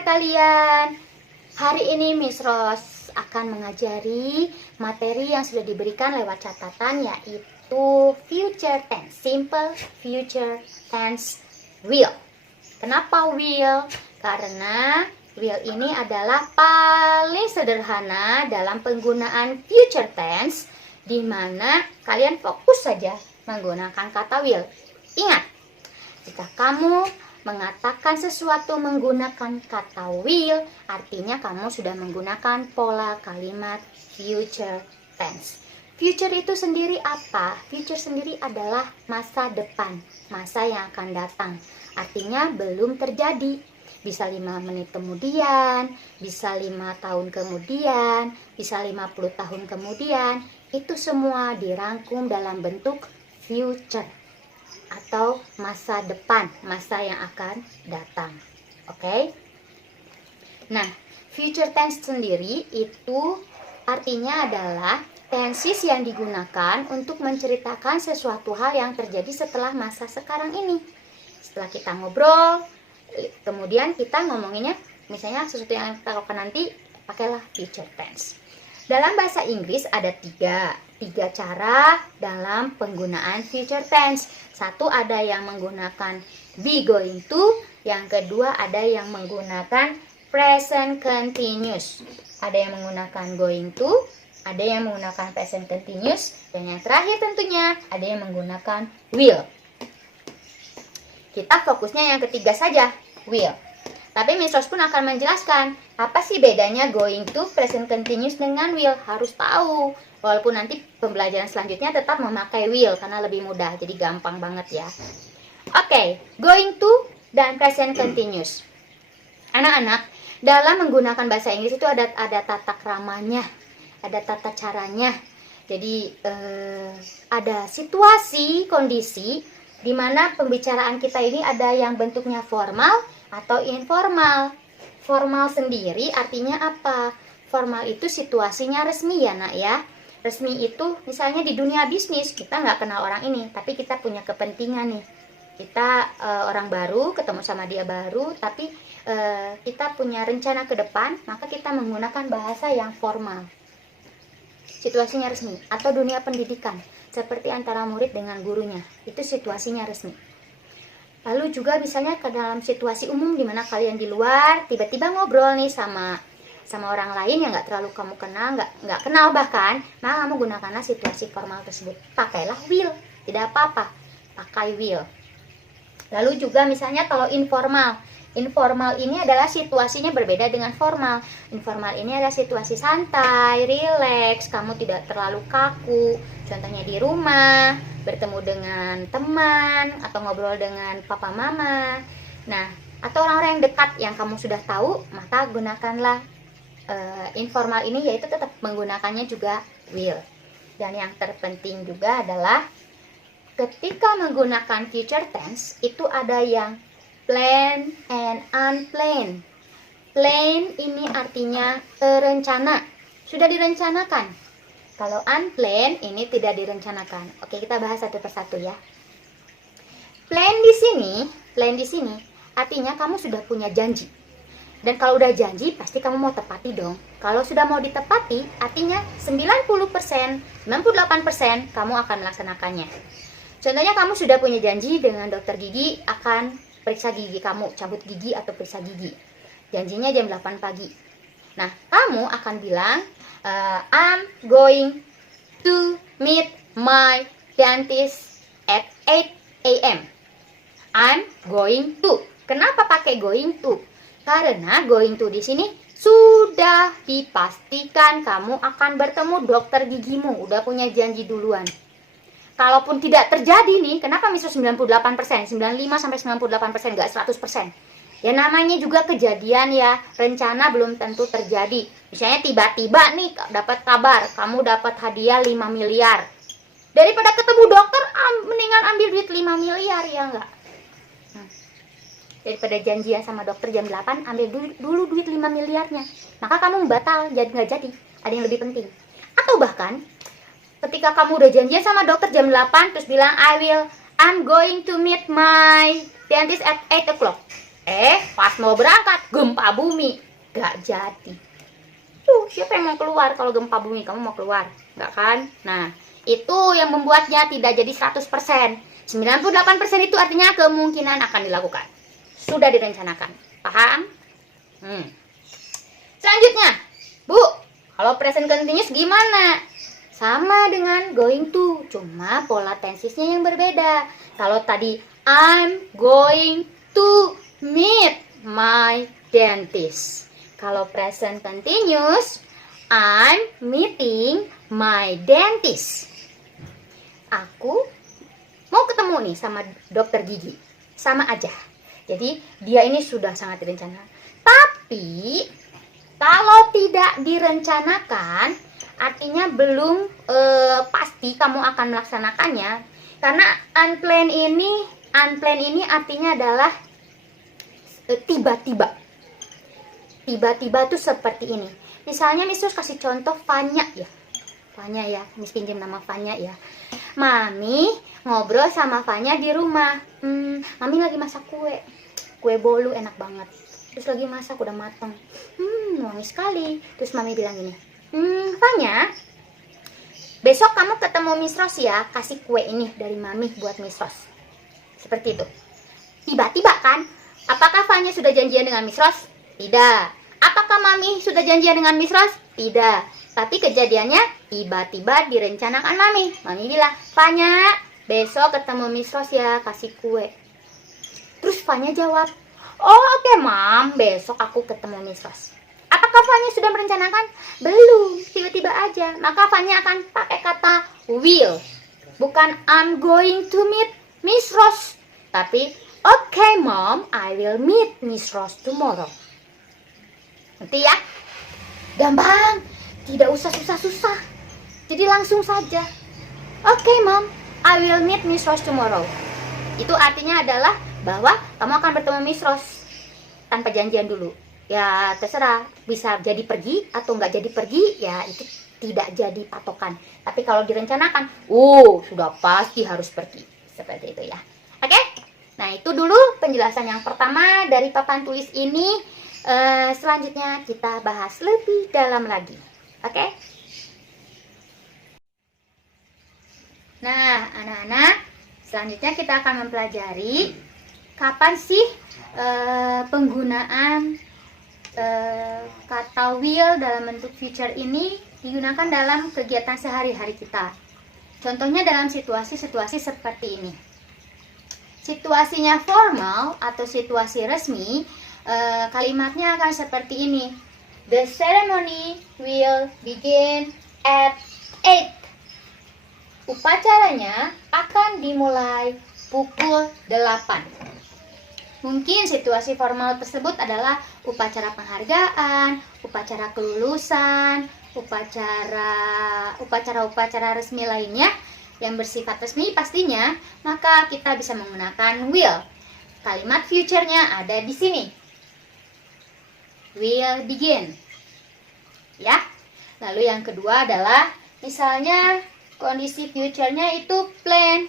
kabar kalian? Hari ini Miss Rose akan mengajari materi yang sudah diberikan lewat catatan, yaitu future tense, simple future tense will. Kenapa will? Karena will ini adalah paling sederhana dalam penggunaan future tense, di mana kalian fokus saja menggunakan kata will. Ingat, jika kamu mengatakan sesuatu menggunakan kata will, artinya kamu sudah menggunakan pola kalimat future tense. Future itu sendiri apa? Future sendiri adalah masa depan, masa yang akan datang. Artinya belum terjadi. Bisa 5 menit kemudian, bisa 5 tahun kemudian, bisa 50 tahun kemudian. Itu semua dirangkum dalam bentuk future atau masa depan, masa yang akan datang. Oke? Nah, future tense sendiri itu artinya adalah tenses yang digunakan untuk menceritakan sesuatu hal yang terjadi setelah masa sekarang ini. Setelah kita ngobrol, kemudian kita ngomonginnya, misalnya sesuatu yang kita lakukan nanti, pakailah future tense. Dalam bahasa Inggris ada tiga cara dalam penggunaan future tense. Satu, ada yang menggunakan be going to. Yang kedua, ada yang menggunakan present continuous. Ada yang menggunakan going to, ada yang menggunakan present continuous, dan yang terakhir tentunya ada yang menggunakan will. Kita fokusnya yang ketiga saja, will. Tapi Miss Rose pun akan menjelaskan apa sih bedanya going to, present continuous dengan will. Harus tahu. Walaupun nanti pembelajaran selanjutnya tetap memakai will karena lebih mudah. Jadi gampang banget ya. Oke, going to dan present continuous. Anak-anak, dalam menggunakan bahasa Inggris itu ada tata kramanya, ada tata caranya. Jadi ada situasi, kondisi di mana pembicaraan kita ini ada yang bentuknya formal atau informal. Formal sendiri artinya apa? Formal itu situasinya resmi ya nak ya. Resmi itu misalnya di dunia bisnis, kita nggak kenal orang ini, tapi kita punya kepentingan nih. Kita orang baru, ketemu sama dia baru, tapi kita punya rencana ke depan, maka kita menggunakan bahasa yang formal. Situasinya resmi. Atau dunia pendidikan, seperti antara murid dengan gurunya, itu situasinya resmi. Lalu juga misalnya ke dalam situasi umum di mana kalian di luar tiba-tiba ngobrol nih sama orang lain yang nggak terlalu kamu kenal, nggak kenal bahkan, nah kamu gunakanlah situasi formal tersebut. Pakailah will, tidak apa-apa, pakai will. Lalu juga misalnya kalau informal ini adalah situasinya berbeda dengan formal. Informal ini adalah situasi santai, rileks, kamu tidak terlalu kaku. Contohnya di rumah, bertemu dengan teman, atau ngobrol dengan papa mama. Nah, atau orang-orang yang dekat yang kamu sudah tahu, maka gunakanlah informal ini, yaitu tetap menggunakannya juga will. Dan yang terpenting juga adalah ketika menggunakan future tense, itu ada yang plan and unplanned. Plan ini artinya terencana, sudah direncanakan. Kalau unplanned ini tidak direncanakan. Oke, kita bahas satu persatu ya. Plan di sini artinya kamu sudah punya janji. Dan kalau udah janji pasti kamu mau tepati dong. Kalau sudah mau ditepati, artinya 90%, 98% kamu akan melaksanakannya. Contohnya kamu sudah punya janji dengan dokter gigi akan periksa gigi kamu, cabut gigi atau periksa gigi. Janjinya jam 8 pagi. Nah, kamu akan bilang, I'm going to meet my dentist at 8 a.m. I'm going to. Kenapa pakai going to? Karena going to di sini sudah dipastikan kamu akan bertemu dokter gigimu, udah punya janji duluan. Kalaupun tidak terjadi nih, kenapa misalnya 98%, 95-98%, nggak 100%? Ya namanya juga kejadian ya, rencana belum tentu terjadi. Misalnya tiba-tiba nih dapat kabar, kamu dapat hadiah 5 miliar. Daripada ketemu dokter, mendingan ambil duit 5 miliar, ya enggak? Daripada janjian sama dokter jam 8, ambil dulu duit 5 miliarnya. Maka kamu batal, nggak jadi. Ada yang lebih penting. Atau bahkan, ketika kamu udah janjian sama dokter jam 8, terus bilang, I'm going to meet my dentist at 8 o'clock. Pas mau berangkat gempa bumi, gak jadi. Siapa yang mau keluar kalau gempa bumi? Kamu mau keluar? Gak kan? Nah, itu yang membuatnya tidak jadi 100%. 98% itu artinya kemungkinan akan dilakukan. Sudah direncanakan. Paham? Selanjutnya, Bu, kalau present continuous gimana? Sama dengan going to, cuma pola tensisnya yang berbeda. Kalau tadi I'm going to meet my dentist. Kalau present continuous, I'm meeting my dentist. Aku mau ketemu nih sama dokter gigi. Sama aja. Jadi dia ini sudah sangat direncanakan. Tapi kalau tidak direncanakan, artinya belum pasti kamu akan melaksanakannya. Karena unplanned ini artinya adalah tiba-tiba. Tiba-tiba tuh seperti ini. Misalnya Miss Ros kasih contoh Fanya ya. Fanya ya, Miss pinjam nama Fanya ya. Mami ngobrol sama Fanya di rumah. Mami lagi masak kue. Kue bolu enak banget. Terus lagi masak udah matang. Wangi sekali. Terus Mami bilang gini, Fanya, besok kamu ketemu Miss Ros ya, kasih kue ini dari Mami buat Miss Ros. Seperti itu. Tiba-tiba kan? Apakah Fanya sudah janjian dengan Miss Ros? Tidak. Apakah Mami sudah janjian dengan Miss Ros? Tidak. Tapi kejadiannya tiba-tiba direncanakan Mami. Mami bilang, Fanya, besok ketemu Miss Ros ya, kasih kue. Terus Fanya jawab, oke, Mam, besok aku ketemu Miss Ros. Apakah Fanya sudah merencanakan? Belum, tiba-tiba aja. Maka Fanya akan pakai kata will. Bukan I'm going to meet Miss Ros. Tapi, okay, Mom, I will meet Miss Ros tomorrow. Nanti ya? Gampang. Tidak usah susah-susah. Jadi langsung saja. Okay, Mom, I will meet Miss Ros tomorrow. Itu artinya adalah bahwa kamu akan bertemu Miss Ros tanpa janjian dulu. Ya terserah, bisa jadi pergi atau nggak jadi pergi, ya itu tidak jadi patokan. Tapi kalau direncanakan, sudah pasti harus pergi. Seperti itu ya. Oke? Nah itu dulu penjelasan yang pertama dari papan tulis ini. Selanjutnya kita bahas lebih dalam lagi. Oke? Nah anak-anak, selanjutnya kita akan mempelajari kapan sih penggunaan kata will dalam bentuk future ini digunakan dalam kegiatan sehari-hari kita. Contohnya dalam situasi-situasi seperti ini. Situasinya formal atau situasi resmi, kalimatnya akan seperti ini. The ceremony will begin at 8. Upacaranya akan dimulai pukul 8. Mungkin situasi formal tersebut adalah upacara penghargaan, upacara kelulusan, upacara-upacara resmi lainnya yang bersifat resmi pastinya, maka kita bisa menggunakan will. Kalimat future-nya ada di sini. Will begin. Ya. Lalu yang kedua adalah misalnya kondisi future-nya itu plan.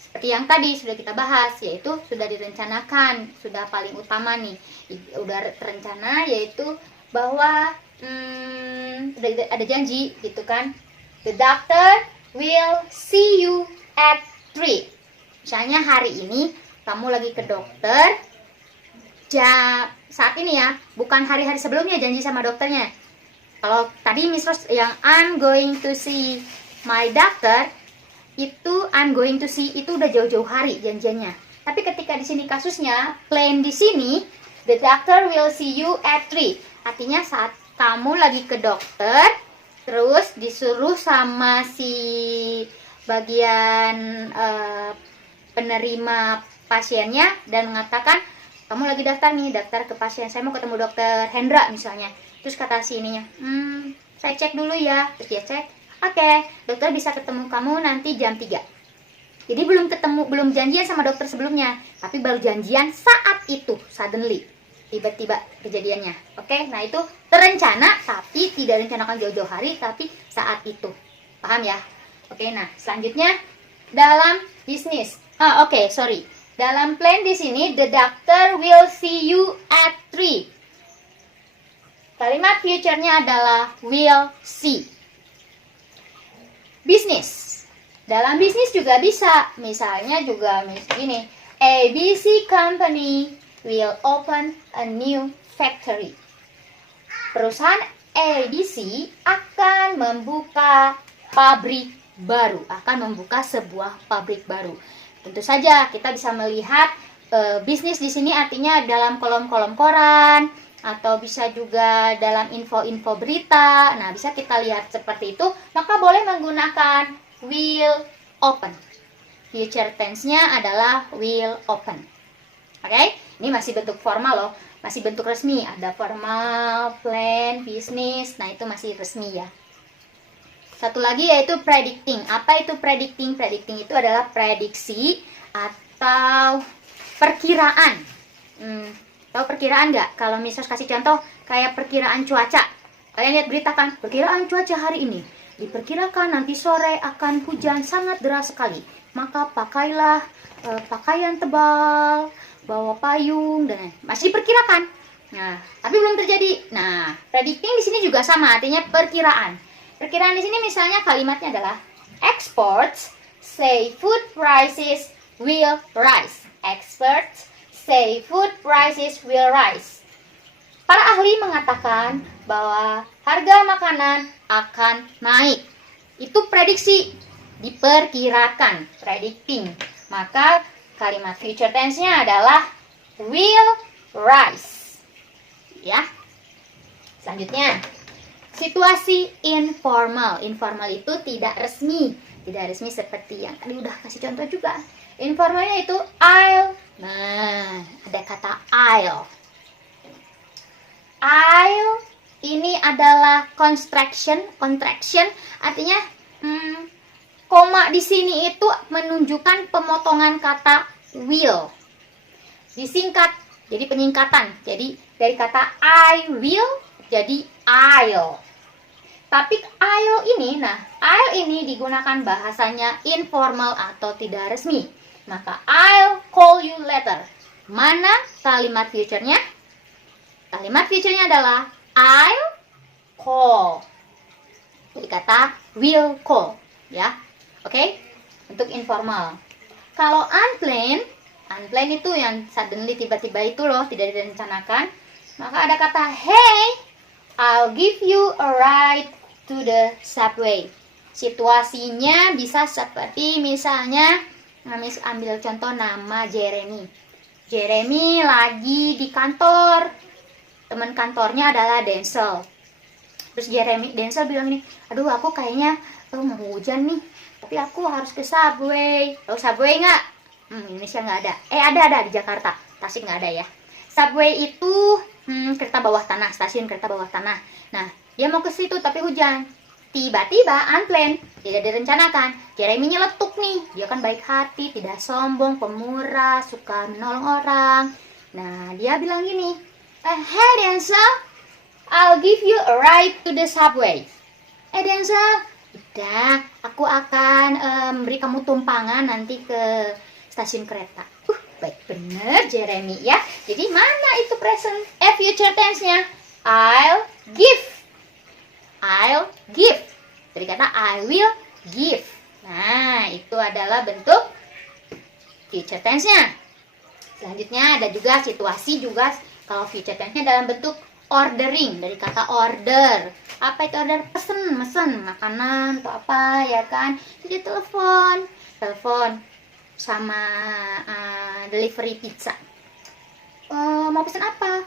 Seperti yang tadi sudah kita bahas, yaitu sudah direncanakan, sudah paling utama nih, udah terencana, yaitu bahwa ada janji gitu kan. The doctor will see you at 3. Misalnya hari ini kamu lagi ke dokter, saat ini ya, bukan hari-hari sebelumnya janji sama dokternya. Kalau tadi Miss Ros yang I'm going to see my doctor, itu I'm going to see itu udah jauh-jauh hari janjiannya. Tapi ketika di sini kasusnya plan di sini, the doctor will see you at 3. Artinya saat kamu lagi ke dokter, terus disuruh sama si bagian penerima pasiennya dan mengatakan, kamu lagi daftar nih, daftar ke pasien, saya mau ketemu dokter Hendra misalnya. Terus kata si ininya, saya cek dulu ya. Terus dia cek, oke, dokter bisa ketemu kamu nanti jam 3. Jadi belum janjian sama dokter sebelumnya, tapi baru janjian saat itu, suddenly, tiba-tiba kejadiannya. Oke, nah itu terencana, tapi tidak rencanakan jauh-jauh hari, tapi saat itu. Paham ya? Oke, nah selanjutnya dalam bisnis. Dalam plan di sini, the doctor will see you at 3. Kalimat future-nya adalah will see. Bisnis. Dalam bisnis juga bisa. Misalnya juga gini, ABC Company will open a new factory. Perusahaan ABC akan membuka pabrik baru, akan membuka sebuah pabrik baru. Tentu saja kita bisa melihat bisnis di sini artinya dalam kolom-kolom koran atau bisa juga dalam info-info berita. Nah, bisa kita lihat seperti itu, maka boleh menggunakan will open. Future tense-nya adalah will open. Oke? Ini masih bentuk formal loh, masih bentuk resmi. Ada formal, plan, business. Nah, itu masih resmi ya. Satu lagi yaitu predicting. Apa itu predicting? Predicting itu adalah prediksi atau perkiraan. Tahu perkiraan nggak? Kalau misalnya kasih contoh kayak perkiraan cuaca. Kalian lihat berita kan? Perkiraan cuaca hari ini. Diperkirakan nanti sore akan hujan sangat deras sekali. Maka pakailah pakaian tebal, bawa payung, dan masih diperkirakan. Nah, tapi belum terjadi. Nah, predicting di sini juga sama, artinya perkiraan. Perkiraan di sini misalnya kalimatnya adalah experts say food prices will rise. Experts say food prices will rise. Para ahli mengatakan bahwa harga makanan akan naik. Itu prediksi, diperkirakan, predicting. Maka kalimat future tense-nya adalah will rise. Ya. Selanjutnya, situasi informal. Informal itu tidak resmi. Tidak resmi seperti yang tadi udah kasih contoh juga. Informalnya itu I'll. Nah, ada kata I'll. I'll ini adalah contraction. Contraction artinya koma di sini itu menunjukkan pemotongan kata will. Disingkat, jadi penyingkatan. Jadi dari kata I will jadi I'll. Tapi I'll ini digunakan bahasanya informal atau tidak resmi. Maka I'll call you later. Mana kalimat future-nya? Kalimat future-nya adalah I'll call. Jadi kata will call, ya. Oke? Untuk informal. Kalau unplanned itu yang suddenly tiba-tiba itu loh, tidak direncanakan. Maka ada kata hey, I'll give you a ride to the subway. Situasinya bisa seperti misalnya, ambil contoh nama Jeremy. Jeremy lagi di kantor. Teman kantornya adalah Denzel. Terus Denzel bilang nih, aduh aku kayaknya mau hujan nih, tapi aku harus ke subway. Tahu subway nggak? Indonesia nggak ada. Ada di Jakarta. Tasik nggak ada ya. Subway itu kereta bawah tanah, stasiun kereta bawah tanah. Nah, dia mau ke situ tapi hujan. Tiba-tiba unplanned, tidak direncanakan. Jeremy nyeletuk nih. Dia kan baik hati, tidak sombong, pemurah, suka menolong orang. Nah, dia bilang gini, hey Denzel, I'll give you a ride to the subway. Denzel, udah, aku akan beri kamu tumpangan nanti ke stasiun kereta. Baik bener Jeremy ya. Jadi mana itu present future tense-nya? I'll give. Dari kata I will give. Nah, itu adalah bentuk future tense-nya. Selanjutnya ada juga situasi juga. Kalau future tense-nya dalam bentuk ordering, dari kata order. Apa itu order? Mesen makanan atau apa ya kan? Jadi telepon sama delivery pizza. Mau pesan apa?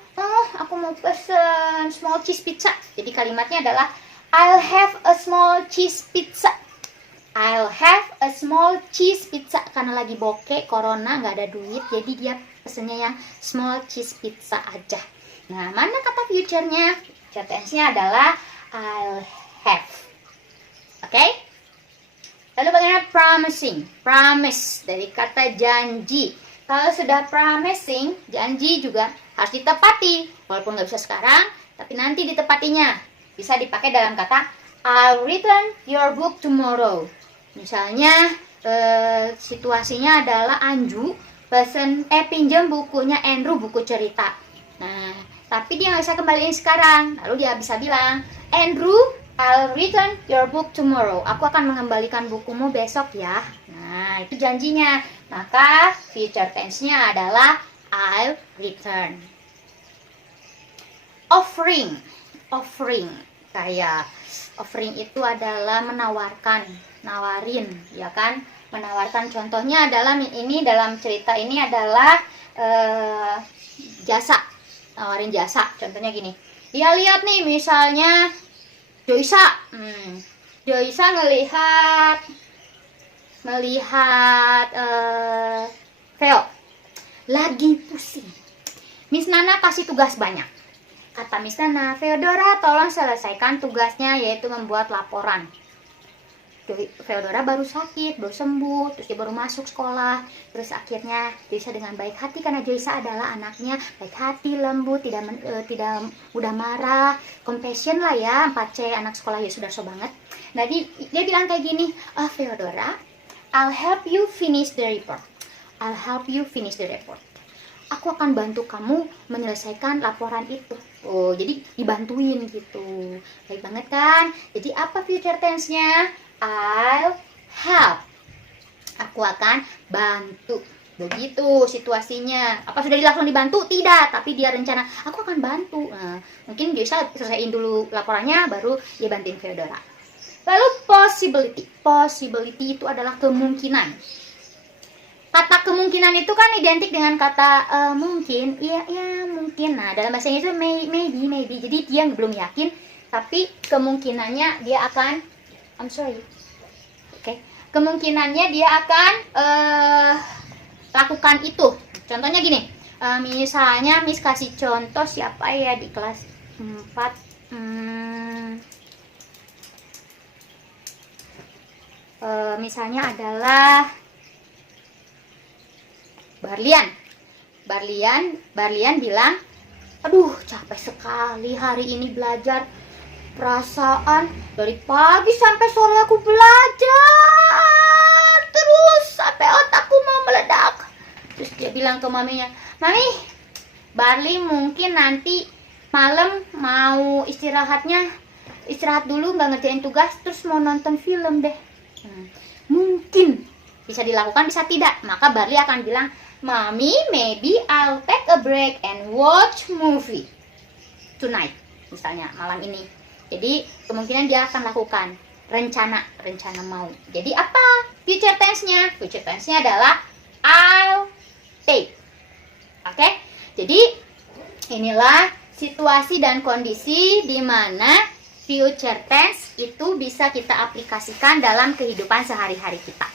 Aku mau pesan small cheese pizza. Jadi kalimatnya adalah I'll have a small cheese pizza. I'll have a small cheese pizza. Karena lagi bokeh, corona, nggak ada duit, jadi dia pesennya yang small cheese pizza aja. Nah, mana kata future-nya? Future tense-nya adalah I'll have. Oke? Lalu bagaimana promising? Promise dari kata janji. Kalau sudah promising, janji juga harus ditepati. Walaupun nggak bisa sekarang, tapi nanti ditepatinya. Bisa dipakai dalam kata I'll return your book tomorrow. Misalnya situasinya adalah Anju pinjam bukunya Andrew, buku cerita. Nah, tapi dia nggak bisa kembaliin sekarang. Lalu dia bisa bilang, Andrew, I'll return your book tomorrow. Aku akan mengembalikan bukumu besok ya. Nah, itu janjinya. Maka future tense-nya adalah I'll return. Offering. Kayak offering itu adalah menawarkan, nawarin, ya kan? Menawarkan, contohnya adalah ini, dalam cerita ini adalah jasa, nawarin jasa. Contohnya gini, ya lihat nih misalnya Joysa melihat Theo lagi pusing. Miss Nana kasih tugas banyak. Kata Miss Nana, Theodora tolong selesaikan tugasnya, yaitu membuat laporan. Theodora baru sakit, baru sembuh, terus dia baru masuk sekolah, terus akhirnya Joysa dengan baik hati, karena Joysa adalah anaknya baik hati, lembut, tidak mudah marah, compassion lah ya, 4C, anak sekolah ya sudah so banget. Nah dia bilang kayak gini, Theodora, I'll help you finish the report. Aku akan bantu kamu menyelesaikan laporan itu. Oh, jadi dibantuin gitu. Baik banget kan? Jadi apa future tense-nya? I'll help. Aku akan bantu. Begitu situasinya. Apa sudah langsung dibantu? Tidak, tapi dia rencana, aku akan bantu. Nah, mungkin Joysa selesaiin dulu laporannya, baru dia bantuin Theodora. Lalu possibility itu adalah kemungkinan. Kata kemungkinan itu kan identik dengan kata mungkin, iya mungkin. Nah, dalam bahasa Inggris itu maybe. Jadi dia belum yakin, tapi kemungkinannya dia akan, kemungkinannya dia akan lakukan itu. Contohnya gini, misalnya Miss kasih contoh siapa ya di kelas 4. Misalnya adalah Barlian bilang, aduh capek sekali hari ini belajar. Perasaan dari pagi sampai sore aku belajar terus sampai otakku mau meledak. Terus dia bilang ke maminya, Mami, Barli mungkin nanti malam mau istirahat dulu, nggak ngerjain tugas, terus mau nonton film deh. Mungkin bisa dilakukan, bisa tidak. Maka Barli akan bilang, Mami, maybe I'll take a break and watch movie tonight, misalnya malam ini. Jadi kemungkinan dia akan lakukan, rencana mau. Jadi apa future tense-nya? Future tense-nya adalah I'll take. Oke? Jadi inilah situasi dan kondisi di mana future tense itu bisa kita aplikasikan dalam kehidupan sehari-hari kita.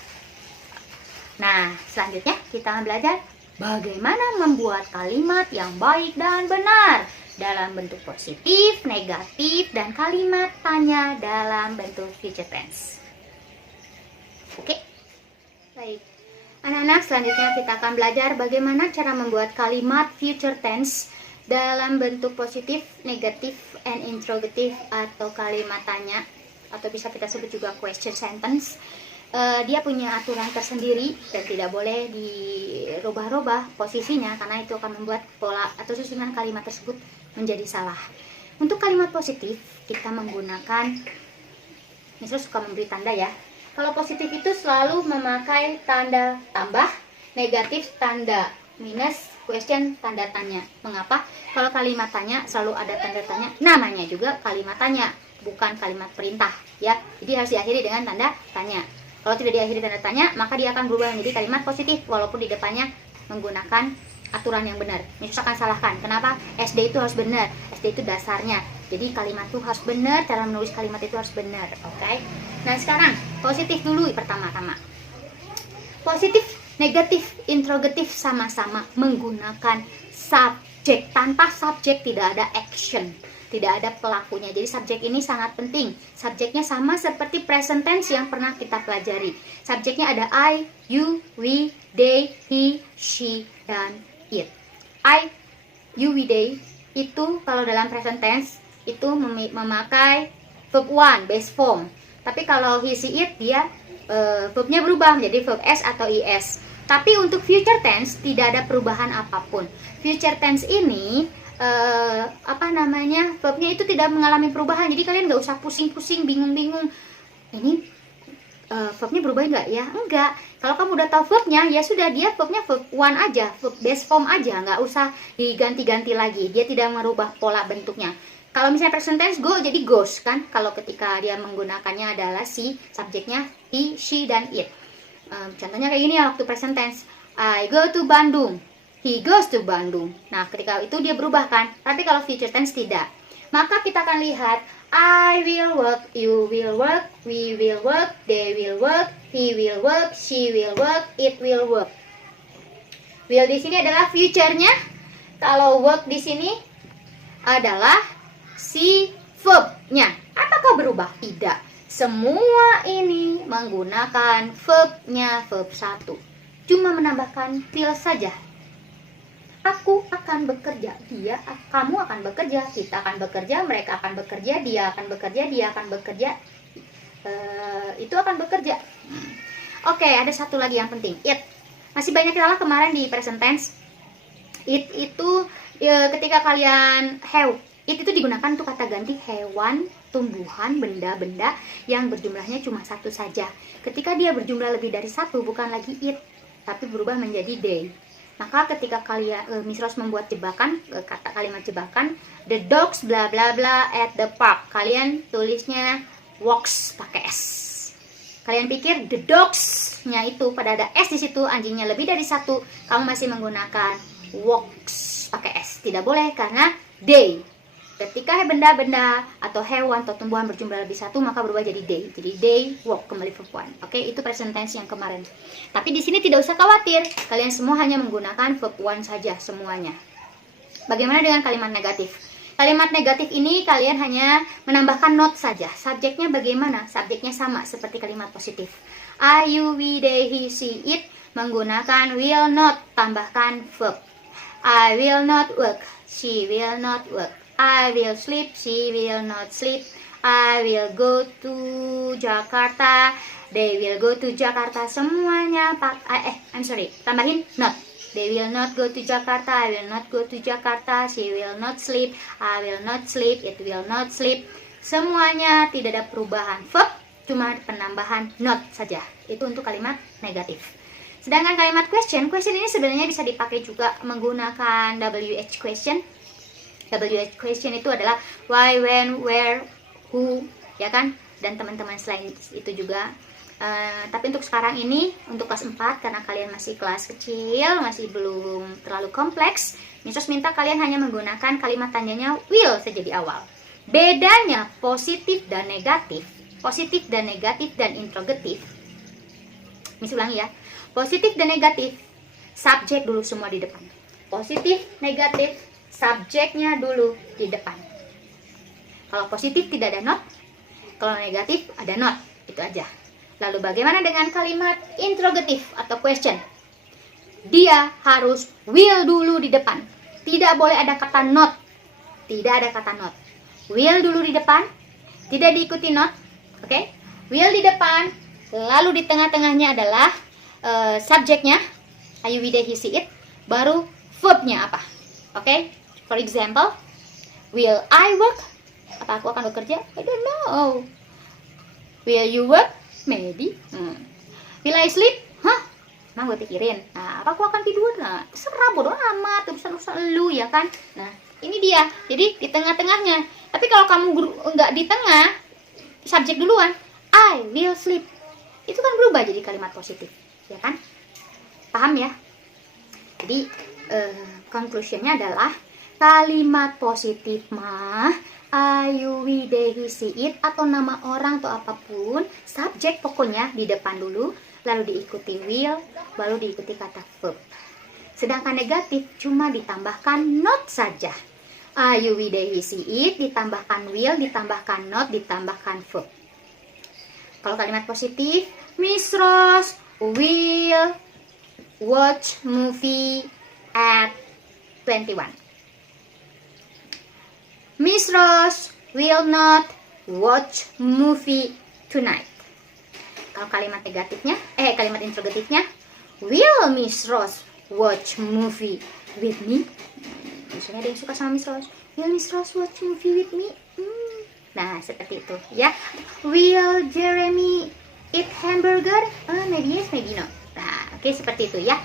Nah, selanjutnya kita akan belajar bagaimana membuat kalimat yang baik dan benar dalam bentuk positif, negatif, dan kalimat tanya dalam bentuk future tense. Oke? Baik. Anak-anak, selanjutnya kita akan belajar bagaimana cara membuat kalimat future tense dalam bentuk positif, negatif, and interrogative, atau kalimat tanya, atau bisa kita sebut juga question sentence. Dia punya aturan tersendiri dan tidak boleh dirubah-rubah posisinya, karena itu akan membuat pola atau susunan kalimat tersebut menjadi salah. Untuk kalimat positif kita menggunakan, misalnya suka memberi tanda ya. Kalau positif itu selalu memakai tanda tambah, negatif tanda minus, question tanda tanya. Mengapa? Kalau kalimat tanya selalu ada tanda tanya, namanya juga kalimat tanya, bukan kalimat perintah ya. Jadi harus diakhiri dengan tanda tanya. Kalau tidak diakhiri tanda tanya, maka dia akan berubah menjadi kalimat positif walaupun di depannya menggunakan aturan yang benar. Misalkan salahkan, kenapa? SD itu harus benar, SD itu dasarnya. Jadi kalimat itu harus benar, cara menulis kalimat itu harus benar. Oke? Nah sekarang positif dulu pertama-tama. Positif, negatif, interrogatif sama-sama menggunakan subjek. Tanpa subjek tidak ada action, tidak ada pelakunya. Jadi subjek ini sangat penting. Subjeknya sama seperti present tense yang pernah kita pelajari. Subjeknya ada I, you, we, they, he, she, dan it. I, you, we, they itu kalau dalam present tense itu memakai verb one, base form. Tapi kalau he, she, it dia verbnya berubah menjadi verb s atau is. Tapi untuk future tense tidak ada perubahan apapun. Future tense ini verbnya itu tidak mengalami perubahan. Jadi kalian nggak usah pusing-pusing, bingung-bingung. Ini verbnya berubah nggak ya? Enggak. Kalau kamu udah tahu verbnya, ya sudah, dia verbnya verb one aja, verb base form aja, nggak usah diganti-ganti lagi. Dia tidak merubah pola bentuknya. Kalau misalnya present tense go jadi goes kan? Kalau ketika dia menggunakannya adalah si, subjeknya he, she, dan it. Contohnya kayak gini ya waktu present tense. I go to Bandung. He goes to Bandung. Nah, ketika itu dia berubah kan? Tapi kalau future tense tidak. Maka kita akan lihat I will work, you will work, we will work, they will work, he will work, she will work, it will work. Will di sini adalah future-nya. Kalau work di sini adalah si verb-nya. Apakah berubah? Tidak. Semua ini menggunakan verb-nya, verb 1. Cuma menambahkan will saja. Aku akan bekerja, kamu akan bekerja, kita akan bekerja, mereka akan bekerja, dia akan bekerja, dia akan bekerja, itu akan bekerja. Oke, ada satu lagi yang penting, it. Masih banyak salah kemarin di present tense. It itu ketika kalian have, it itu digunakan untuk kata ganti hewan, tumbuhan, benda-benda yang berjumlahnya cuma satu saja. Ketika dia berjumlah lebih dari satu, bukan lagi it, tapi berubah menjadi they. Maka ketika kalian Miss Rose membuat jebakan, kata kalimat jebakan, the dogs bla bla bla at the park. Kalian tulisnya walks pakai s. Kalian pikir the dogs-nya itu pada ada s di situ, anjingnya lebih dari satu, kamu masih menggunakan walks pakai s. Tidak boleh karena they. Ketika benda-benda atau hewan atau tumbuhan berjumlah lebih satu, maka berubah jadi they. Jadi they walk, kembali verb one. Oke, itu present tense yang kemarin. Tapi di sini tidak usah khawatir. Kalian semua hanya menggunakan verb one saja semuanya. Bagaimana dengan kalimat negatif? Kalimat negatif ini kalian hanya menambahkan not saja. Subjeknya bagaimana? Subjeknya sama seperti kalimat positif. I, you, we, they, he, she, it menggunakan will not, tambahkan verb. I will not work. She will not work. I will sleep, she will not sleep. I will go to Jakarta, they will go to Jakarta. Semuanya tambahin not. They will not go to Jakarta, I will not go to Jakarta. She will not sleep, I will not sleep, it will not sleep. Semuanya tidak ada perubahan verb, cuma penambahan not saja. Itu untuk kalimat negatif. Sedangkan kalimat question ini sebenarnya bisa dipakai juga menggunakan WH question. WH question itu adalah why, when, where, who, ya kan? Dan teman-teman selain itu juga. Tapi untuk sekarang ini, untuk kelas 4, karena kalian masih kelas kecil, masih belum terlalu kompleks, Miss Rose minta kalian hanya menggunakan kalimat tanyanya will saja di awal. Bedanya positif dan negatif dan interrogatif. Miss ulangi ya. Positif dan negatif, subjek dulu semua di depan. Positif, negatif, subjeknya dulu di depan. Kalau positif tidak ada not, kalau negatif ada not, itu aja. Lalu bagaimana dengan kalimat interrogatif atau question? Dia harus will dulu di depan. Tidak boleh ada kata not. Tidak ada kata not. Will dulu di depan, tidak diikuti not. Oke? Will di depan, lalu di tengah-tengahnya adalah subjeknya, I, you, we, they, he, she, it, baru verbnya apa. Oke? For example, will I work? Apa aku akan bekerja? I don't know. Will you work? Maybe. Will I sleep? Hah? Nah, gue pikirin. Nah, apa aku akan tidur? Nah, serah, bodo amat, urusan lu ya kan? Nah, ini dia. Jadi di tengah-tengahnya. Tapi kalau kamu nggak di tengah, subjek duluan, I will sleep. Itu kan berubah jadi kalimat positif, ya kan? Paham ya? Jadi conclusionnya adalah kalimat positif mah I, you, we, they, he, she, it, atau nama orang atau apapun, subjek pokoknya di depan dulu, lalu diikuti will, baru diikuti kata verb. Sedangkan negatif cuma ditambahkan not saja. I, you, we, they, he, she, it, ditambahkan will, ditambahkan not, ditambahkan verb. Kalau kalimat positif, Miss Rose will watch movie at 21. Miss Rose will not watch movie tonight. Kalau kalimat negatifnya, kalimat interrogatifnya, Will Miss Rose watch movie with me? Misalnya ada yang suka sama Miss Rose. Will Miss Rose watch movie with me? Nah, seperti itu ya. Will Jeremy eat hamburger? Maybe yes, maybe no. Nah, oke, seperti itu ya.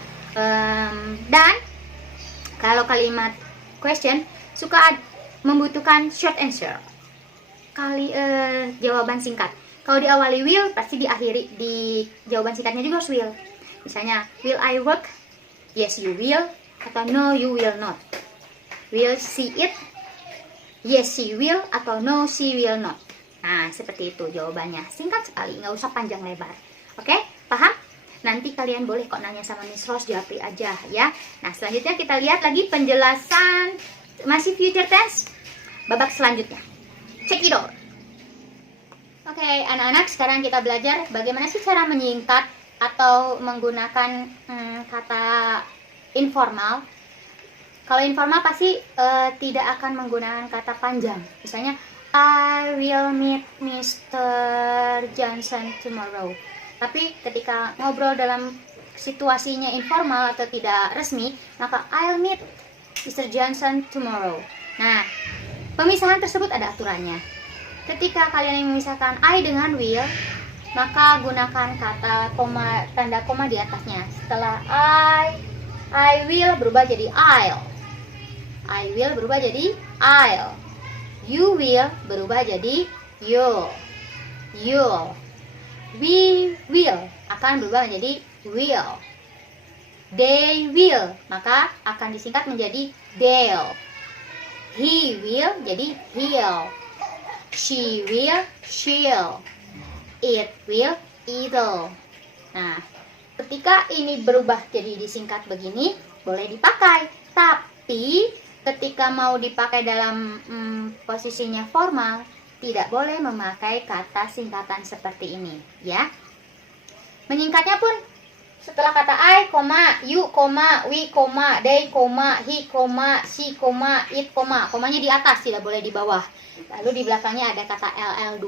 Dan kalau kalimat question suka membutuhkan short answer. Jawaban singkat. Kalau diawali will, pasti diakhiri di jawaban singkatnya juga harus will. Misalnya, will I work? Yes, you will. Atau no, you will not. Will she eat? Yes, she will. Atau no, she will not. Nah, seperti itu jawabannya. Singkat sekali, nggak usah panjang lebar. Oke, paham? Nanti kalian boleh kok nanya sama Miss Rose, japri aja ya. Nah, selanjutnya kita lihat lagi penjelasan masih future tense babak selanjutnya. Check it out. Oke, anak-anak, sekarang kita belajar bagaimana sih cara menyingkat atau menggunakan kata informal. Kalau informal pasti tidak akan menggunakan kata panjang. Misalnya, I will meet Mr. Johnson tomorrow. Tapi ketika ngobrol dalam situasinya informal atau tidak resmi, maka I'll meet Mr. Johnson tomorrow. Nah, pemisahan tersebut ada aturannya. Ketika kalian memisahkan I dengan will, maka gunakan kata tanda koma di atasnya. Setelah I will berubah jadi I'll. I will berubah jadi I'll. You will berubah jadi you'll. You'll. We will akan berubah menjadi will. They will, maka akan disingkat menjadi they'll. He will jadi he'll. She will, she'll. It will, it'll. Nah, ketika ini berubah jadi disingkat begini, boleh dipakai. Tapi ketika mau dipakai dalam posisinya formal, tidak boleh memakai kata singkatan seperti ini, ya. Menyingkatnya pun setelah kata I, you, we, they, he, she, it, komanya di atas, tidak boleh di bawah. Lalu di belakangnya ada kata ll2.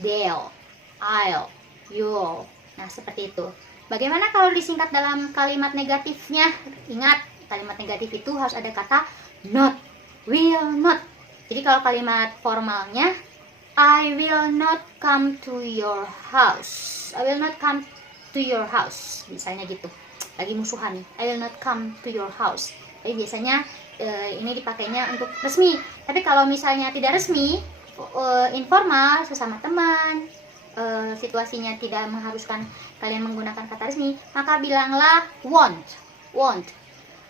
They'll, I'll, you'll. Nah, seperti itu. Bagaimana kalau disingkat dalam kalimat negatifnya? Ingat, kalimat negatif itu harus ada kata not, will not. Jadi kalau kalimat formalnya, I will not come to your house. I will not come to your house. Misalnya gitu. Lagi musuhan nih. I will not come to your house. Jadi biasanya ini dipakainya untuk resmi. Tapi kalau misalnya tidak resmi, informal, sesama teman, situasinya tidak mengharuskan kalian menggunakan kata resmi, maka bilanglah won't.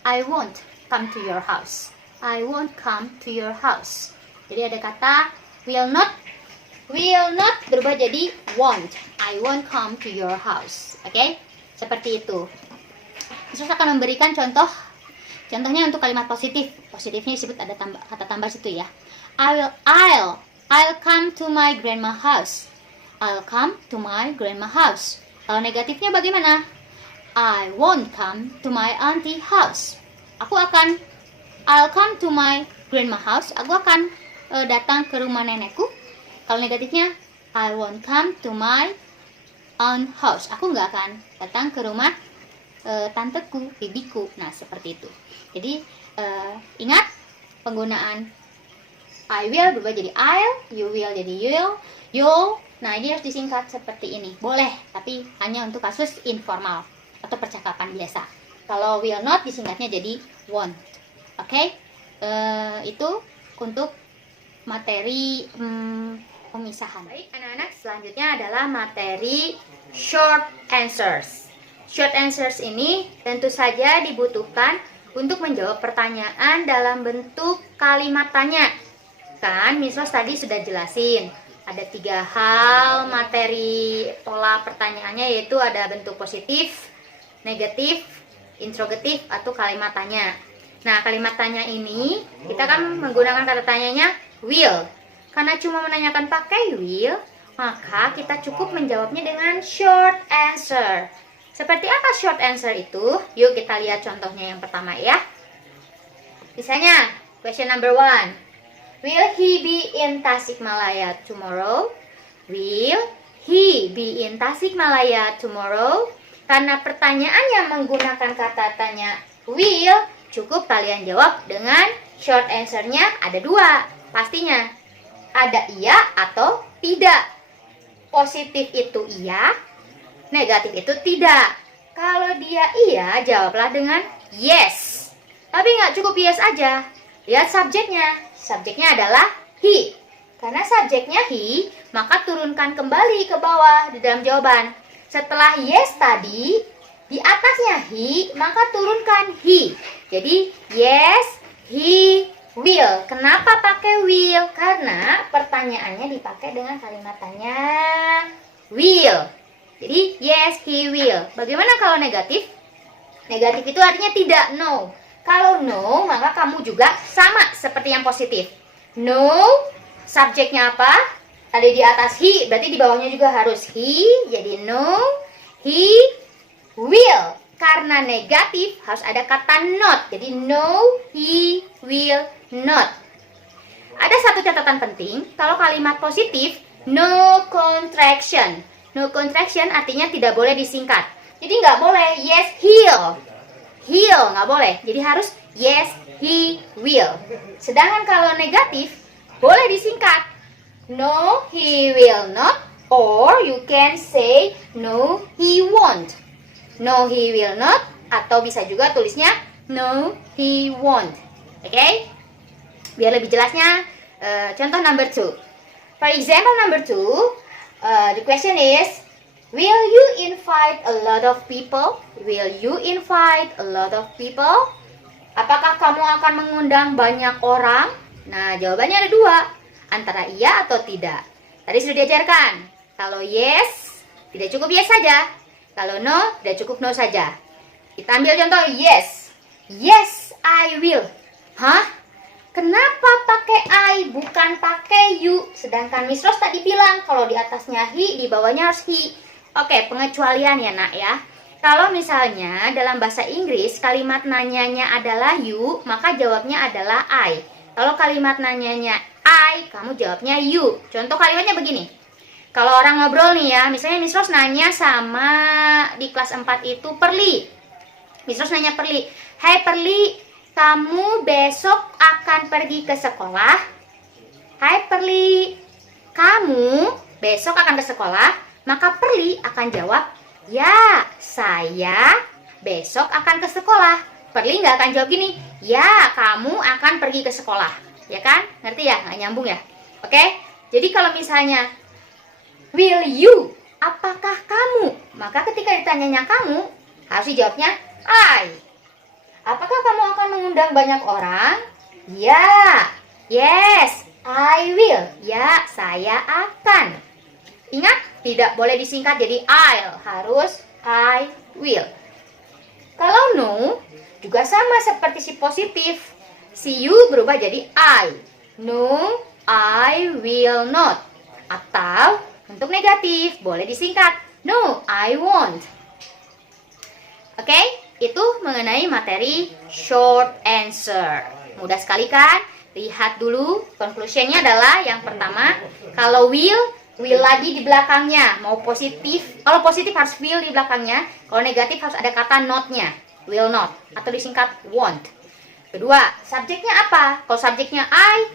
I won't come to your house. I won't come to your house. Jadi ada kata will not berubah jadi won't. I won't come to your house. Oke? Seperti itu. Terus akan memberikan contohnya untuk kalimat positif. Positifnya disebut ada kata tambah situ ya. I'll come to my grandma house. I'll come to my grandma house. Kalau negatifnya bagaimana? I won't come to my auntie house. I'll come to my grandma house. Aku akan datang ke rumah nenekku. Kalau negatifnya, I won't come to my aunt house. Aku nggak akan datang ke rumah tanteku, bibiku. Nah, seperti itu. Jadi, ingat penggunaan I will berubah jadi I'll, you will jadi you'll. Nah, ini harus disingkat seperti ini. Boleh, tapi hanya untuk kasus informal atau percakapan biasa. Kalau will not disingkatnya jadi won't. Oke? Itu untuk materi pemisahan. Baik, anak-anak, selanjutnya adalah materi short answers. Short answers ini tentu saja dibutuhkan untuk menjawab pertanyaan dalam bentuk kalimat tanya. Kan, Miss Rose tadi sudah jelasin. Ada 3 hal materi pola pertanyaannya, yaitu ada bentuk positif, negatif, interrogatif, atau kalimat tanya. Nah, kalimat tanya ini kita kan menggunakan kata tanyanya will. Karena cuma menanyakan pakai will, maka kita cukup menjawabnya dengan short answer. Seperti apa short answer itu? Yuk kita lihat contohnya yang pertama ya. Misalnya, question number 1. Will he be in Tasikmalaya tomorrow? Will he be in Tasikmalaya tomorrow? Karena pertanyaannya menggunakan kata tanya will, cukup kalian jawab dengan short answer-nya ada dua. Pastinya ada iya atau tidak. Positif itu iya, negatif itu tidak. Kalau dia iya, jawablah dengan yes. Tapi nggak cukup yes aja. Lihat subjeknya. Subjeknya adalah he. Karena subjeknya he, maka turunkan kembali ke bawah di dalam jawaban. Setelah yes tadi, di atasnya he, maka turunkan he. Jadi yes, he will. Kenapa pakai will? Karena pertanyaannya dipakai dengan kalimat tanya will. Jadi yes, he will. Bagaimana kalau negatif? Negatif itu artinya tidak, no. Kalau no, maka kamu juga sama seperti yang positif. No, subjeknya apa? Tadi di atas he, berarti di bawahnya juga harus he. Jadi no, he will. Karena negatif harus ada kata not. Jadi no, he will not. Ada satu catatan penting, kalau kalimat positif, no contraction. No contraction artinya tidak boleh disingkat. Jadi nggak boleh yes, he'll. He'll nggak boleh. Jadi harus yes, he will. Sedangkan kalau negatif, boleh disingkat. No, he will not. Or you can say no, he won't. No, he will not. Atau bisa juga tulisnya no, he won't. Oke? Biar lebih jelasnya, contoh number 2. For example number 2, the question is, will you invite a lot of people? Will you invite a lot of people? Apakah kamu akan mengundang banyak orang? Nah, jawabannya ada dua. Antara iya atau tidak. Tadi sudah diajarkan. Kalau yes, tidak cukup yes saja. Kalau no, tidak cukup no saja. Kita ambil contoh yes. Yes, I will. Hah? Kenapa pakai I bukan pakai you? Sedangkan Miss Rose tadi bilang kalau di atasnya he, di bawahnya harus he. Oke, pengecualian ya nak ya. Kalau misalnya dalam bahasa Inggris kalimat nanyanya adalah you, maka jawabnya adalah I. Kalau kalimat nanyanya I, kamu jawabnya you. Contoh kalimatnya begini. Kalau orang ngobrol nih ya, misalnya Miss Rose nanya sama di kelas 4 itu Perli. Miss Rose nanya Perli, "Hai Perli, kamu besok akan pergi ke sekolah?" "Hai Perli, kamu besok akan ke sekolah?" Maka Perli akan jawab, "Ya, saya besok akan ke sekolah." Perli nggak akan jawab gini, "Ya, kamu akan pergi ke sekolah." Ya kan? Ngerti ya? Nggak nyambung ya? Oke? Jadi kalau misalnya, will you? Apakah kamu? Maka ketika ditanyanya kamu, harus dijawabnya I. Apakah kamu akan mengundang banyak orang? Ya. Yes, I will. Ya, saya akan. Ingat, tidak boleh disingkat jadi I'll, harus I will. Kalau no, juga sama seperti si positif. Si you berubah jadi I. No, I will not. Atau untuk negatif, boleh disingkat. No, I won't. Oke, itu mengenai materi short answer. Mudah sekali kan? Lihat dulu, conclusionnya adalah yang pertama, kalau will lagi di belakangnya, mau positif. Kalau positif harus will di belakangnya. Kalau negatif harus ada kata not-nya, will not, atau disingkat won't. Kedua, subjeknya apa? Kalau subjeknya I,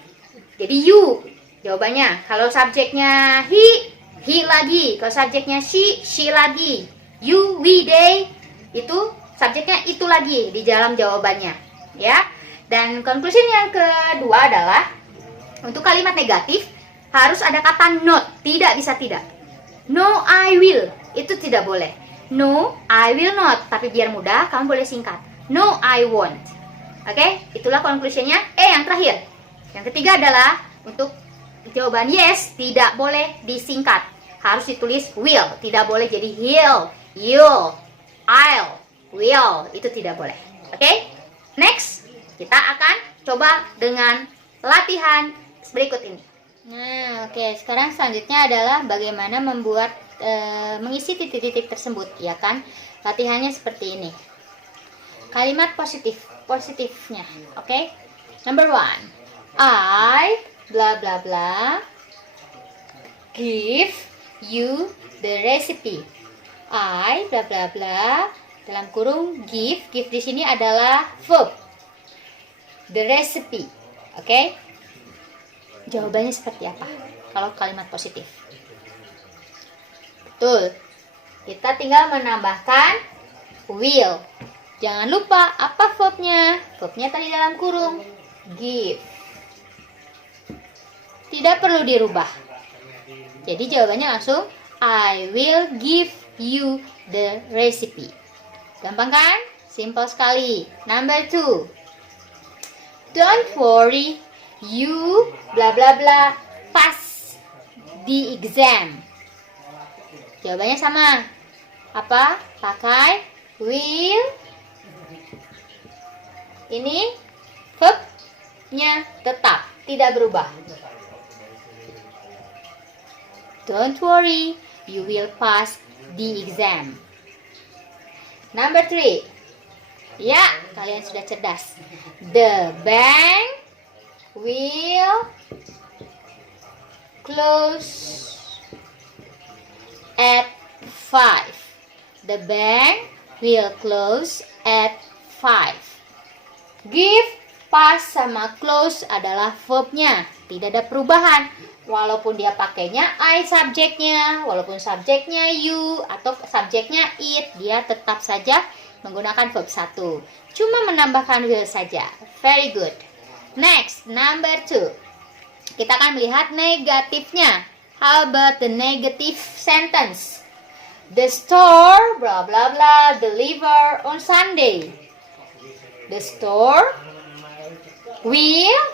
jadi you jawabannya. Kalau subjeknya he lagi. Kalau subjeknya she lagi. You, we, they, itu subjeknya itu lagi di dalam jawabannya. Ya. Dan conclusion yang kedua adalah, untuk kalimat negatif, harus ada kata not, tidak bisa tidak. No, I will, itu tidak boleh. No, I will not, tapi biar mudah, kamu boleh singkat. No, I won't. Oke, itulah conclusionnya. Yang terakhir. Yang ketiga adalah, untuk jawaban yes, tidak boleh disingkat. Harus ditulis will, tidak boleh jadi he'll, you'll, I'll, will, itu tidak boleh. Oke, next, kita akan coba dengan latihan berikut ini. Nah, oke. Sekarang selanjutnya adalah bagaimana membuat mengisi titik-titik tersebut, ya kan? Latihannya seperti ini. Kalimat positifnya, oke? Number 1, I bla bla bla give you the recipe. I bla bla bla dalam kurung give. Give di sini adalah verb. The recipe. Oke? Jawabannya seperti apa kalau kalimat positif? Betul. Kita tinggal menambahkan will. Jangan lupa apa verbnya? Verbnya tadi dalam kurung give. Tidak perlu dirubah. Jadi jawabannya langsung I will give you the recipe. Gampang kan? Simple sekali. Number 2. Don't worry, you bla bla bla pass the exam. Jawabannya sama. Apa? Pakai will. Ini verbnya tetap, tidak berubah. Don't worry, you will pass the exam. Number 3. Ya, kalian sudah cerdas. The bank will close at 5. The bank will close at 5. Give, pass, sama close adalah verbnya. Tidak ada perubahan. Walaupun dia pakainya I subjeknya, walaupun subjeknya you, atau subjeknya it, dia tetap saja menggunakan verb 1. Cuma menambahkan will saja. Very good. Next, number 2. Kita akan melihat negatifnya. How about the negative sentence? The store, bla bla bla, deliver on Sunday. The store will.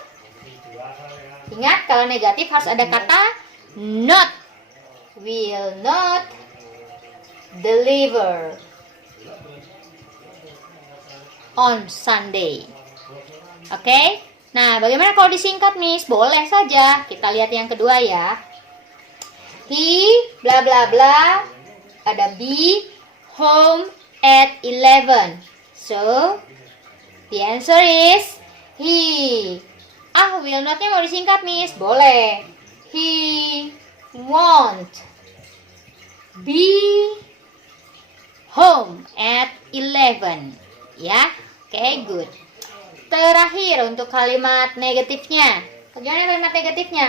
Ingat, kalau negatif harus ada kata not. Will not deliver on Sunday. Oke? Nah, bagaimana kalau disingkat, Miss? Boleh saja. Kita lihat yang kedua ya. He bla bla bla, ada be home at 11. So, the answer is he. Will not-nya mau disingkat, Miss? Boleh. He won't be home at 11. Ya, oke, good. Terakhir untuk kalimat negatifnya. Bagaimana kalimat negatifnya?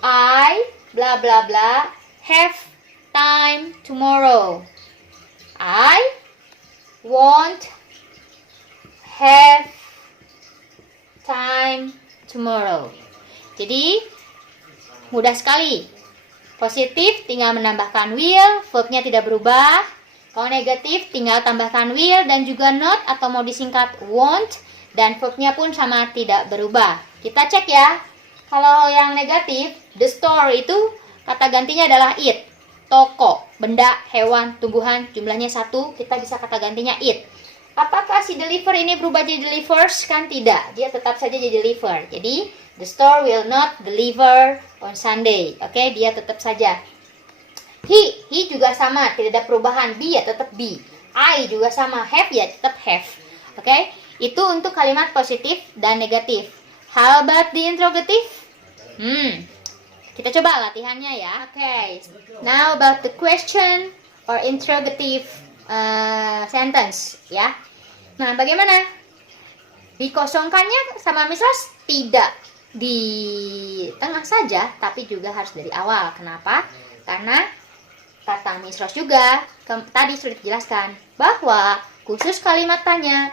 I bla bla bla have time tomorrow. I won't have time tomorrow. Jadi mudah sekali. Positif tinggal menambahkan will, verbnya tidak berubah. Kalau negatif tinggal tambahkan will dan juga not atau mau disingkat won't, dan verbnya pun sama tidak berubah. Kita cek ya. Kalau yang negatif, the store itu kata gantinya adalah it. Toko, benda, hewan, tumbuhan, jumlahnya 1, kita bisa kata gantinya it. Apakah si deliver ini berubah jadi delivers? Kan tidak, dia tetap saja jadi deliver. Jadi, the store will not deliver on Sunday. Oke, dia tetap saja. He juga sama, tidak ada perubahan. Be ya tetap be. I juga sama, have ya tetap have. Oke, itu untuk kalimat positif dan negatif. How about the interrogative? Kita coba latihannya ya. Oke, now about the question or interrogative sentence ya. Nah, bagaimana? Dikosongkannya sama Miss Ros? Tidak di tengah saja, tapi juga harus dari awal. Kenapa? Karena kata Miss Ros juga tadi sudah dijelaskan bahwa khusus kalimat tanya,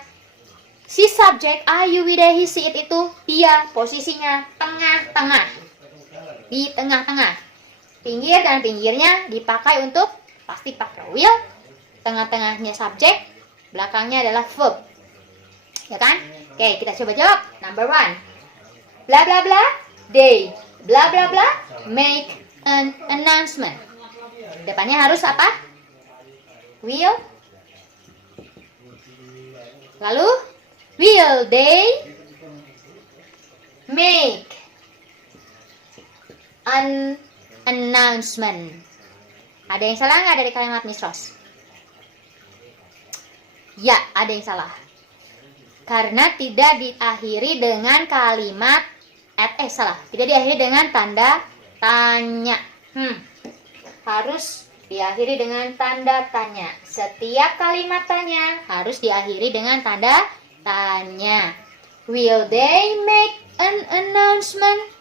si subjek are you with he see it itu dia posisinya tengah-tengah. Di tengah-tengah. Pinggir dan pinggirnya dipakai untuk pasti pakai will. Tengah-tengahnya subjek, belakangnya adalah verb. Ya kan? Oke, kita coba jawab. Number 1. Bla bla bla, they bla bla bla make an announcement. Depannya harus apa? Will. Lalu will they make an announcement? Ada yang salah nggak dari kalimat Miss Ros? Ya, ada yang salah. Karena tidak diakhiri dengan kalimat tidak diakhiri dengan tanda tanya. Harus diakhiri dengan tanda tanya. Setiap kalimat tanya harus diakhiri dengan tanda tanya. Will they make an announcement?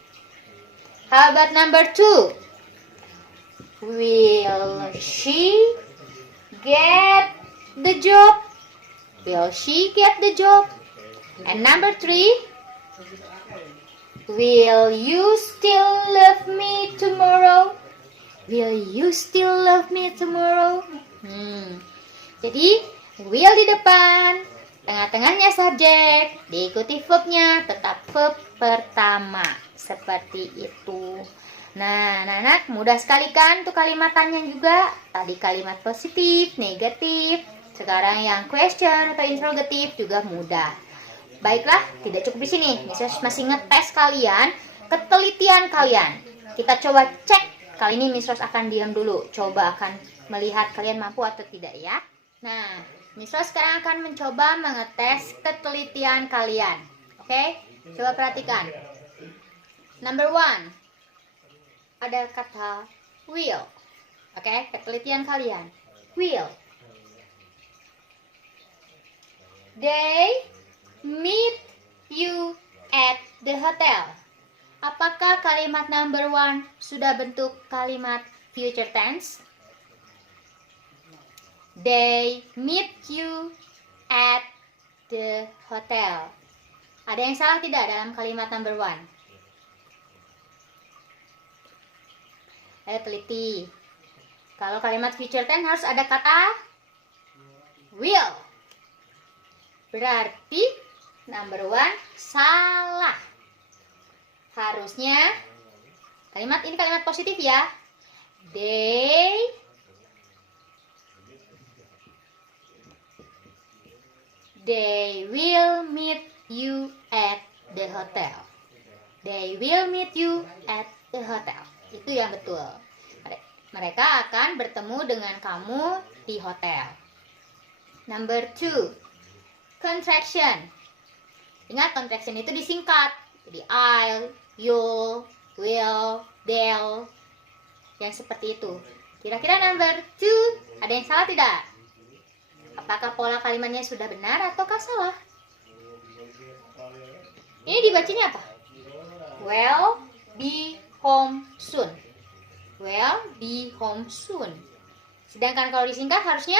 How about number 2? Will she get the job? Will she get the job? And number 3, will you still love me tomorrow? Will you still love me tomorrow? Jadi, will di depan, tengah-tengahnya subjek, diikuti verbnya, tetap verb pertama. Seperti itu. Nah, anak-anak, mudah sekali kan untuk kalimat tanya juga. Tadi kalimat positif, negatif. Sekarang yang question atau interrogatif juga mudah. Baiklah, tidak cukup di sini. Miss masih ngetes kalian, ketelitian kalian. Kita coba cek. Kali ini Miss Rose akan diam dulu. Coba akan melihat kalian mampu atau tidak ya. Nah, Miss Rose sekarang akan mencoba mengetes ketelitian kalian. Oke? Coba perhatikan. Number 1. Ada kata will. Oke, ketelitian kalian. Will. They meet you at the hotel. Apakah kalimat number 1 sudah bentuk kalimat future tense? They meet you at the hotel. Ada yang salah tidak dalam kalimat number 1? Ayo teliti. Kalau kalimat future tense harus ada kata will. Berarti number 1 salah. Harusnya kalimat ini kalimat positif ya. They will meet you at the hotel. They will meet you at the hotel. Itu yang betul. Mereka akan bertemu dengan kamu di hotel. Number 2, contraction. Ingat, contraction itu disingkat. Jadi I'll, you'll, will, they'll. Yang seperti itu. Kira-kira number 2 ada yang salah tidak? Apakah pola kalimatnya sudah benar ataukah salah? Ini dibacanya apa? Will be home soon. Will be home soon. Sedangkan kalau disingkat harusnya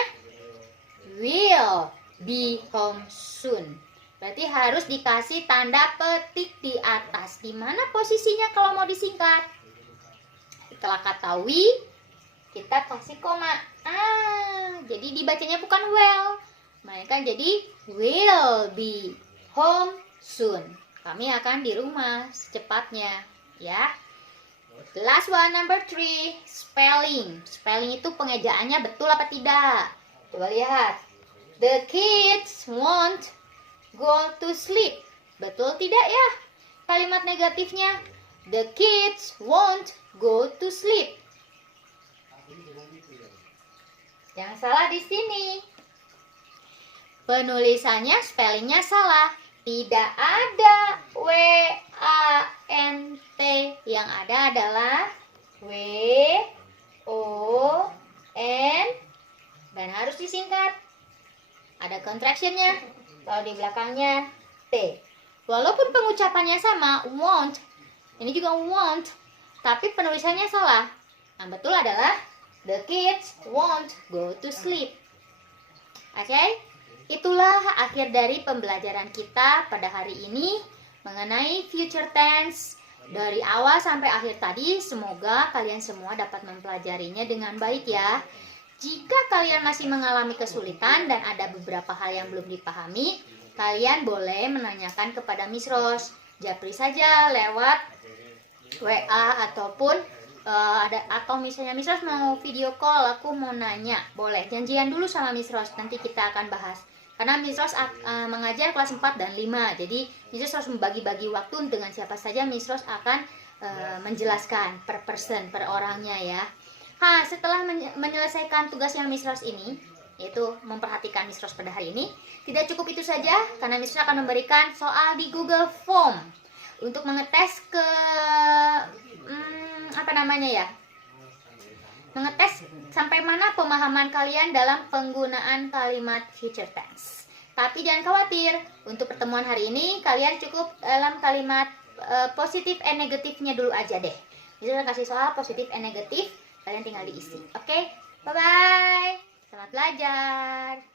will be home soon. Berarti harus dikasih tanda petik di atas. Di mana posisinya kalau mau disingkat? Setelah kata we, kita kasih koma. Jadi dibacanya bukan will, melainkan jadi will be home soon. Kami akan di rumah secepatnya, ya. Last one, number 3, spelling. Spelling itu pengejaannya betul apa tidak? Coba lihat. The kids won't go to sleep. Betul tidak ya? Kalimat negatifnya, the kids won't go to sleep. Yang salah di sini. Penulisannya, spellingnya salah. Tidak ada W-A-N-T. Yang ada adalah W-O-N. Dan harus disingkat. Ada contractionnya. Kalau di belakangnya T. Walaupun pengucapannya sama, won't. Ini juga won't. Tapi penulisannya salah. Yang betul adalah the kids won't go to sleep. Oke? Itulah akhir dari pembelajaran kita pada hari ini mengenai future tense. Dari awal sampai akhir tadi, semoga kalian semua dapat mempelajarinya dengan baik ya. Jika kalian masih mengalami kesulitan dan ada beberapa hal yang belum dipahami, kalian boleh menanyakan kepada Miss Rose. Japri saja lewat WA ataupun atau misalnya Miss Rose mau video call, aku mau nanya, boleh janjian dulu sama Miss Rose, nanti kita akan bahas. Karena Miss Rose mengajar kelas 4 dan 5, jadi Miss Rose harus membagi-bagi waktu dengan siapa saja Miss Rose akan menjelaskan per person, per orangnya ya. Setelah menyelesaikan tugas yang Miss Rose ini, yaitu memperhatikan Miss Rose pada hari ini, tidak cukup itu saja, karena Miss Rose akan memberikan soal di Google Form untuk mengetes mengetes sampai mana pemahaman kalian dalam penggunaan kalimat future tense. Tapi jangan khawatir, untuk pertemuan hari ini kalian cukup dalam kalimat positif and negatifnya dulu aja deh. Misalnya kasih soal positif and negatif, kalian tinggal diisi. Oke, bye-bye. Selamat belajar.